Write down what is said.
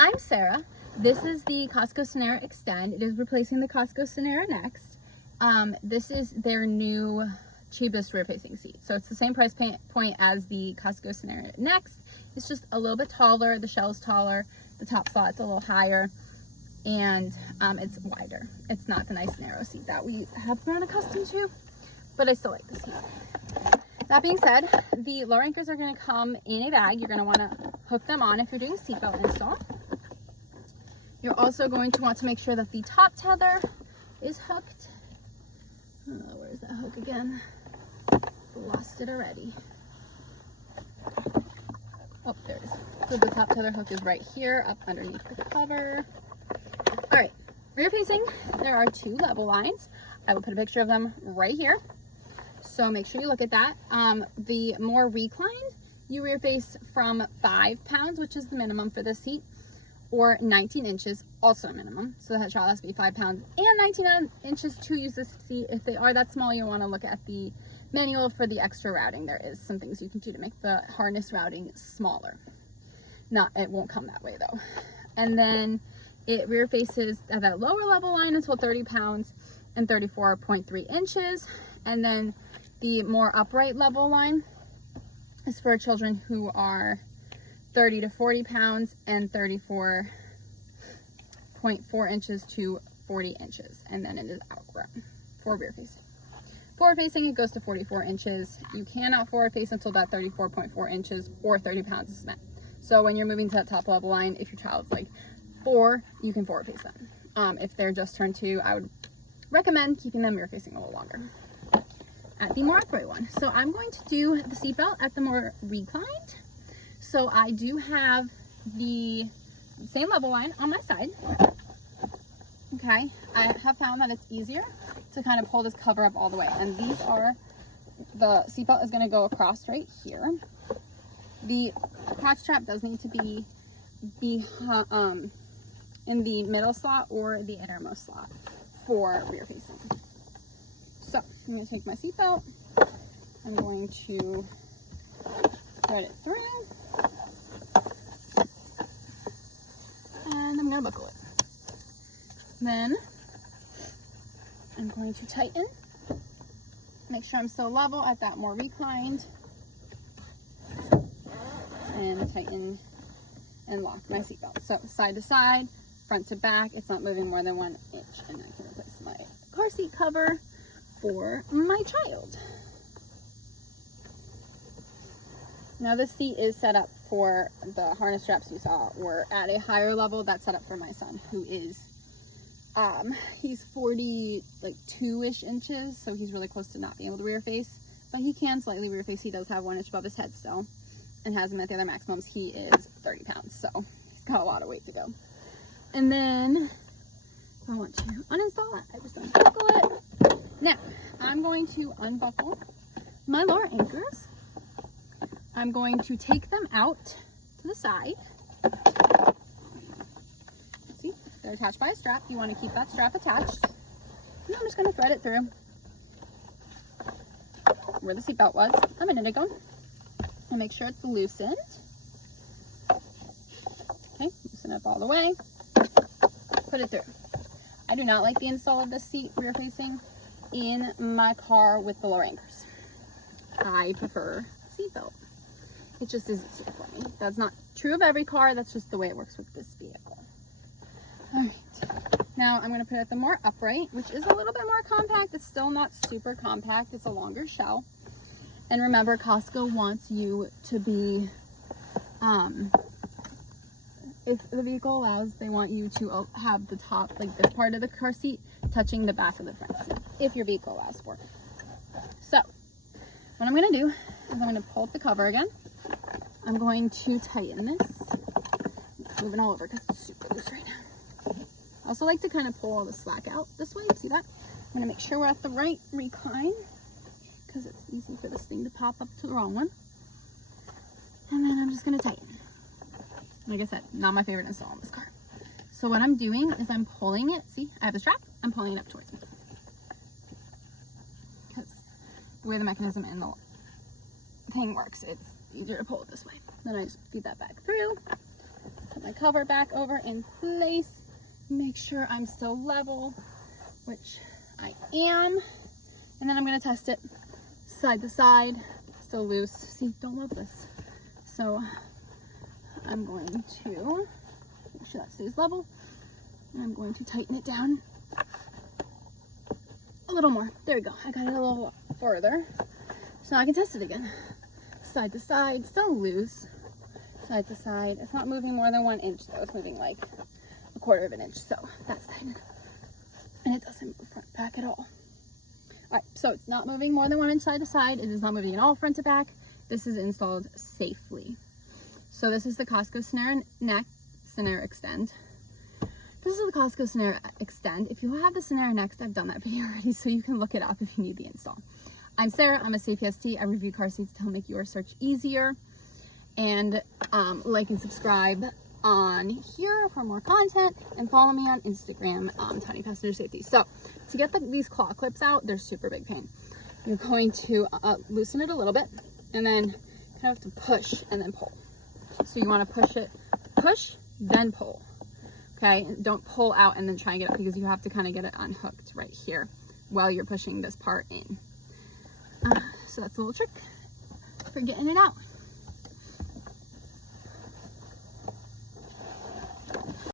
I'm Sarah. This is the Cosco Scenera Extend. It is replacing the Cosco Scenera Next. This is their new cheapest rear facing seat. So it's the same price point as the Cosco Scenera Next. It's just a little bit taller, the shell's taller, the top slot's a little higher, and it's wider. It's not the nice narrow seat that we have grown accustomed to, but I still like the seat. That being said, the lower anchors are going to come in a bag. You're going to want to hook them on if you're doing a seatbelt install. You're also going to want to make sure that the top tether is hooked. Oh, where's that hook again? Lost it already. Oh, there it is. So the top tether hook is right here, up underneath the cover. All right, rear facing, there are two level lines. I will put a picture of them right here. So make sure you look at that. The more reclined, you rear face from 5 pounds, which is the minimum for this seat, or 19 inches, also a minimum. So that child has to be 5 pounds and 19 inches to use this seat. If they are that small, you want to look at the manual for the extra routing. There is some things you can do to make the harness routing smaller. It won't come that way though. And then it rear faces at that lower level line until 30 pounds and 34.3 inches. And then the more upright level line is for children who are 30 to 40 pounds and 34.4 inches to 40 inches. And then it is outgrown for rear facing. Forward facing, it goes to 44 inches. You cannot forward face until that 34.4 inches or 30 pounds is met. So when you're moving to that top level line, if your child's like 4, you can forward face them. If they're just turned 2, I would recommend keeping them rear facing a little longer. At the more upright one. So I'm going to do the seatbelt at the more reclined. So I do have the same level line on my side. Okay, I have found that it's easier to kind of pull this cover up all the way. And these are, the seatbelt is going to go across right here. The crotch strap does need to be in the middle slot or the innermost slot for rear facing. So I'm going to take my seatbelt. I'm going to thread it through. And I'm going to buckle it. Then I'm going to tighten. Make sure I'm still level at that more reclined. And tighten and lock my seatbelt. So side to side, front to back, it's not moving more than 1 inch. And I can replace my car seat cover for my child. Now this seat is set up for the harness straps you saw were at a higher level. That's set up for my son, who is he's 42-ish inches, so he's really close to not being able to rear face, but he can slightly rear face. He does have 1 inch above his head still and hasn't met the other maximums. He is 30 pounds, so he's got a lot of weight to go. And then if I want to uninstall it, I just unbuckle it. Now I'm going to unbuckle my lower anchors. I'm going to take them out to the side. See, they're attached by a strap. You want to keep that strap attached. And I'm just going to thread it through where the seatbelt was a minute ago and make sure it's loosened. Okay, loosen it up all the way. Put it through. I do not like the install of this seat rear facing in my car with the lower anchors. I prefer seatbelt. It just is easier for me. That's not true of every car. That's just the way it works with this vehicle. All right. Now I'm going to put it at the more upright, which is a little bit more compact. It's still not super compact. It's a longer shell. And remember, Cosco wants you to be, if the vehicle allows, they want you to have the top, like this part of the car seat touching the back of the front seat, if your vehicle allows for it. So what I'm going to do is I'm going to pull up the cover again. I'm going to tighten this. It's moving all over because it's super loose right now. I also like to kind of pull all the slack out this way. See that? I'm going to make sure we're at the right recline because it's easy for this thing to pop up to the wrong one. And then I'm just going to tighten. Like I said, not my favorite install on this car. So what I'm doing is I'm pulling it. See, I have a strap. I'm pulling it up towards me. Because the way the mechanism in the thing works, it's easier to pull it this way. Then I just feed that back through, put my cover back over in place. Make sure I'm still level, which I am. And then I'm gonna test it side to side, still loose. See, don't love this. So I'm going to make sure that stays level. And I'm going to tighten it down a little more. There we go. I got it a little further. So now I can test it again. Side to side, still loose. Side to side. It's not moving more than 1 inch though. It's moving like 1/4 of an inch. So that's tight. And it doesn't move front back at all. Alright, so it's not moving more than 1 inch side to side. It is not moving at all front to back. This is installed safely. So this is the Cosco Scenera Extend. This is the Cosco Scenera Extend. If you have the Scenera Next, I've done that video already, so you can look it up if you need the install. I'm Sarah, I'm a CPST. I review car seats to help make your search easier. And like and subscribe on here for more content, and follow me on Instagram, Tiny Passenger Safety. So to get these claw clips out, they're super big pain. You're going to loosen it a little bit, and then kind of have to push and then pull. So you want to push it, push, then pull. Okay, and don't pull out and then try and get it, because you have to kind of get it unhooked right here while you're pushing this part in. So that's a little trick for getting it out.